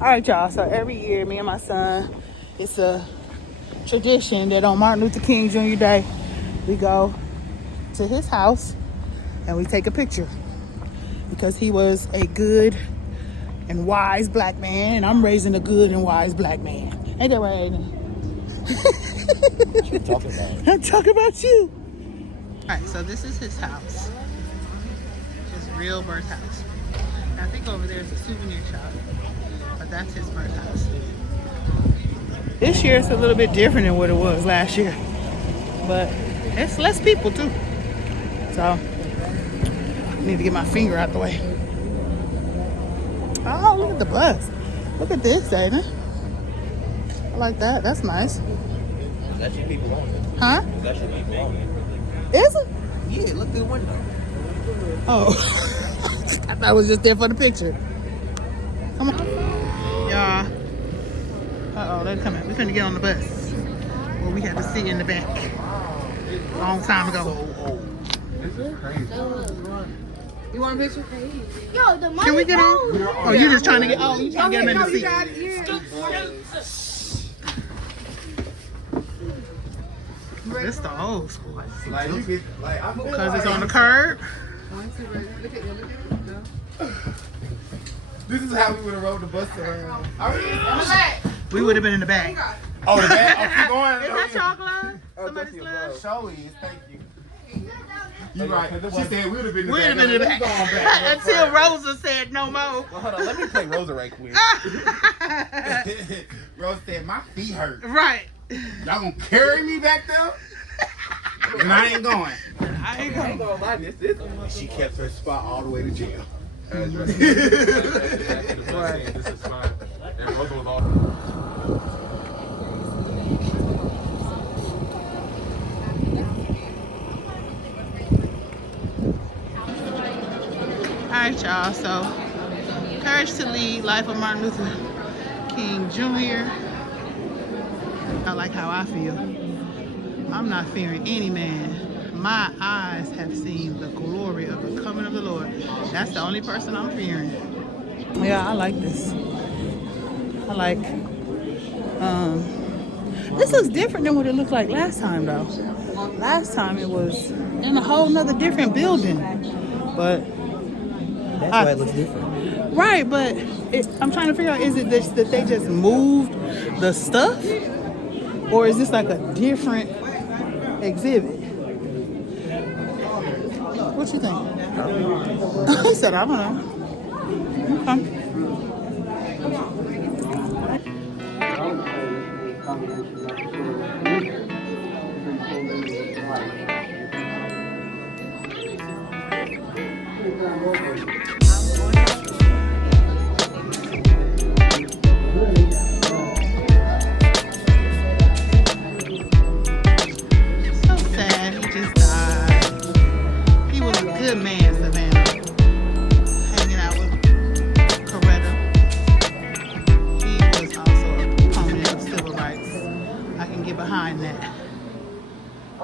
All right, y'all. So every year, me and my son, it's a tradition that on Martin Luther King Jr. Day, we go to his house and we take a picture because he was a good and wise black man, and I'm raising a good and wise black man. Ain't that right, Aiden? What you talking about? I'm talking about you. All right, so this is his house. His real birth house. And I think over there is a souvenir shop, but that's his birth house. This year it's a little bit different than what it was last year, but it's less people too. So I need to get my finger out the way. Oh, look at the bus. Look at this, Aiden. I like that. That's nice. That should people on it. Huh? That should people on it. Is it? Yeah, look through the window. Oh. I thought it was just there for the picture. Come on. Y'all. Uh-oh, they're coming. We're finna get on the bus. Well, we had to sit in the back. Long time ago. This is crazy. You want a picture? Yo, the money. Can we get on? Oh, you just trying to get, you trying to get them in the seat. This the old school. Like you get, like I Because it's on the curb. Look at it. This is how we would have rode the bus around. We would have been in the back. Oh, the back? Oh, keep going. Is that your glove? Oh, Somebody's glove? Show is, thank you. You right. She said we would have been in the We'd back. have been in the Let me back. go on back. Until Rosa said no more. Well, hold on. Let me play Rosa right quick. Rosa said, my feet hurt. Right. Y'all gonna carry me back there? And I ain't going. I ain't going. gonna lie, this. She kept her spot all the way to jail. This is fine. And Rosa was off. Alright, y'all. So, Courage to Lead, Life of Martin Luther King Jr. I like how I feel. I'm not fearing any man. My eyes have seen the glory of the coming of the Lord. That's the only person I'm fearing. Yeah, I like this. I like, this looks different than what it looked like last time though. Last time it was in a whole nother different building. But That's why it looks different. right, but I'm trying to figure out, is it this, that they just moved the stuff? Or is this like a different exhibit? What you think? He said, I don't know. Okay.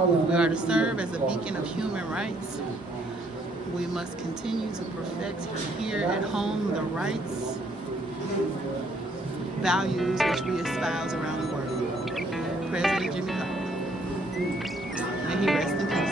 We are to serve as a beacon of human rights. We must continue to perfect here at home the rights, values which we espouse around the world. President Jimmy Carter. May he rest in peace.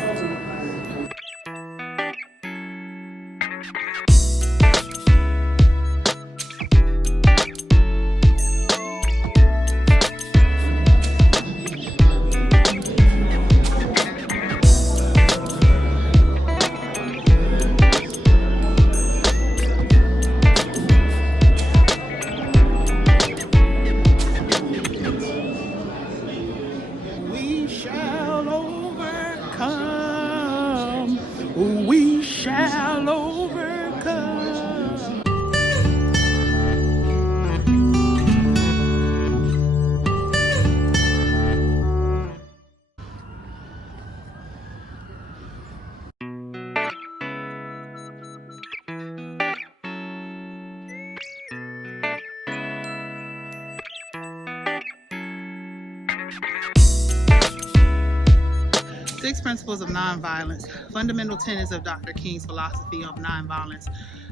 6 principles of nonviolence, fundamental tenets of Dr. King's philosophy of nonviolence.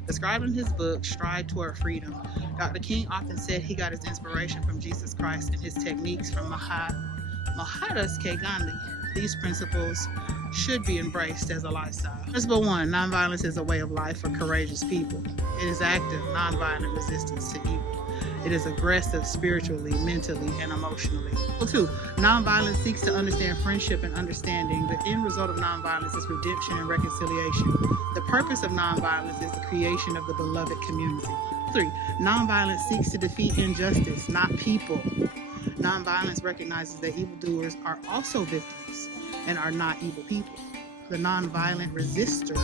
Describing his book, Stride Toward Freedom, Dr. King often said he got his inspiration from Jesus Christ and his techniques from Mahatma Gandhi. These principles should be embraced as a lifestyle. Principle 1, nonviolence is a way of life for courageous people. It is active, nonviolent resistance to evil. It is aggressive spiritually, mentally, and emotionally. 2, nonviolence seeks to understand friendship and understanding. The end result of nonviolence is redemption and reconciliation. The purpose of nonviolence is the creation of the beloved community. 3, nonviolence seeks to defeat injustice, not people. Nonviolence recognizes that evildoers are also victims and are not evil people. The nonviolent resistor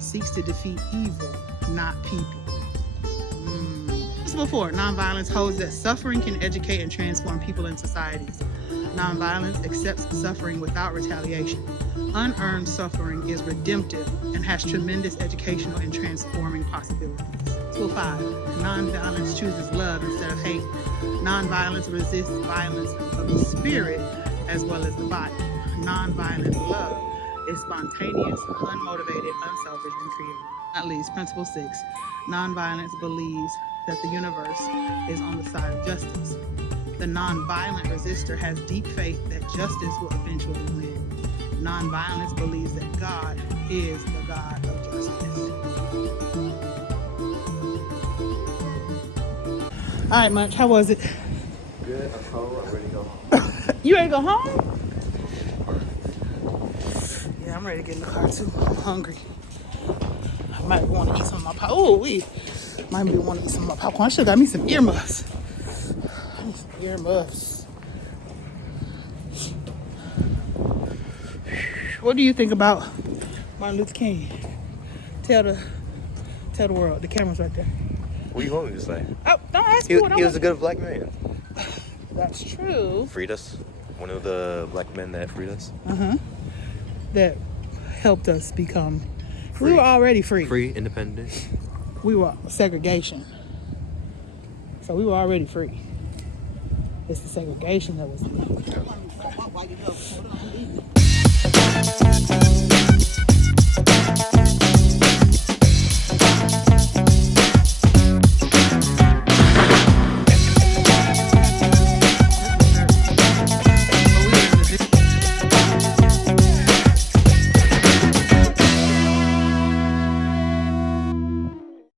seeks to defeat evil, not people. Principle 4, nonviolence holds that suffering can educate and transform people and societies. Nonviolence accepts suffering without retaliation. Unearned suffering is redemptive and has tremendous educational and transforming possibilities. Principle 5, nonviolence chooses love instead of hate. Nonviolence resists violence of the spirit as well as the body. Nonviolent love is spontaneous, unmotivated, unselfish, and creative. At least, principle 6, nonviolence believes that the universe is on the side of justice. The nonviolent resistor has deep faith that justice will eventually win. Nonviolence believes that God is the God of justice. All right, Munch, how was it? Good. I'm cold. I'm ready to go home. You ready to go home? Yeah, I'm ready to get in the car too. I'm hungry. I might want to eat some of my popcorn. Oh, might be want to eat some of my popcorn. I should have got me some earmuffs. I need some earmuffs. What do you think about Martin Luther King? Tell the world. The camera's right there. What do you want me to say? Oh, don't ask me what I He was want. a good black man. That's true. Freed us. One of the black men that freed us. That helped us become. Free. We were already free. Free, independent. We were segregation. So we were already free. It's the segregation that was.